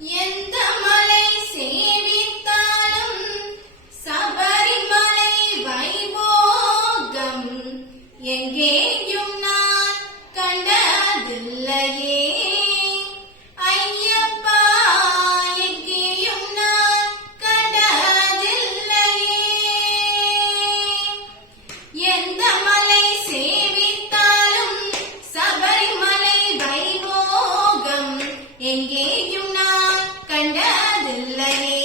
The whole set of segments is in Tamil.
எந்த மலை சேவித்தாலும் சபரிமலை வைபோகம் எங்கேயும் நான் கண்டதில்லையே ஐயப்பா, எங்கேயும் நான் கண்டதில்லையே. எந்த மலை சேவித்தாலும் சபரிமலை வைபோகம் எங்கேயும் நான் கண்டதில்லையே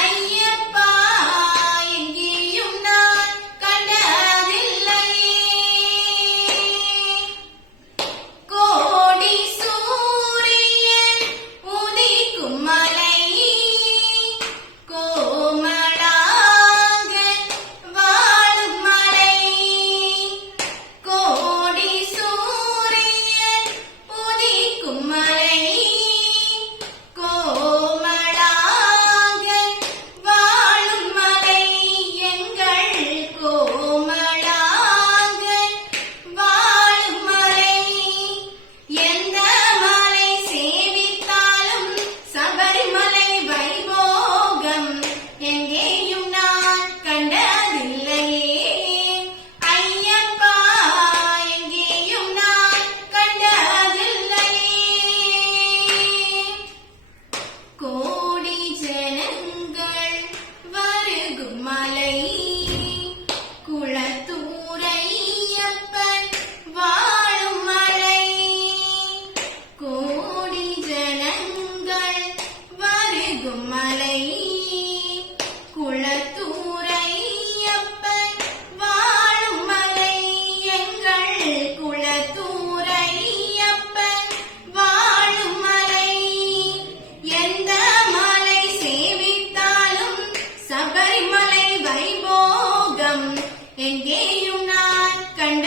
ஐயப்பா, எங்கேயும் நான் கண்டதில்லையே. கோடி சூரியன் உதிக்கும் மலை கோமளாங்கன் வாழும் மலை. கோடி சூரியன் உதிக்கும் மலை கோமளாங்கன் வாழும் மலை. எங்கள் கோமளாங்கன் வாழும் மலை. எந்த மலை சேவித்தாலும் சபரிமலை வைபோகம் எங்கேயும் நான் கண்டதில்லையே ஐயப்பா, எங்கேயும் நான் கண்டதில்லையே. கோடி ஜனங்கள் வருகும் மலை குளத்தூரையப்பன் வாழும் மலை. கோடி ஜனங்கள் வருகும் மலை குளத்தூரையப்பன் வாழும் மலை. எங்கள் குளத்தூரையப்பன் வாழும் மலை. எந்த மலை சேவித்தாலும் சபரிமலை வைபோகம் எங்கேயும் நான் கண்ட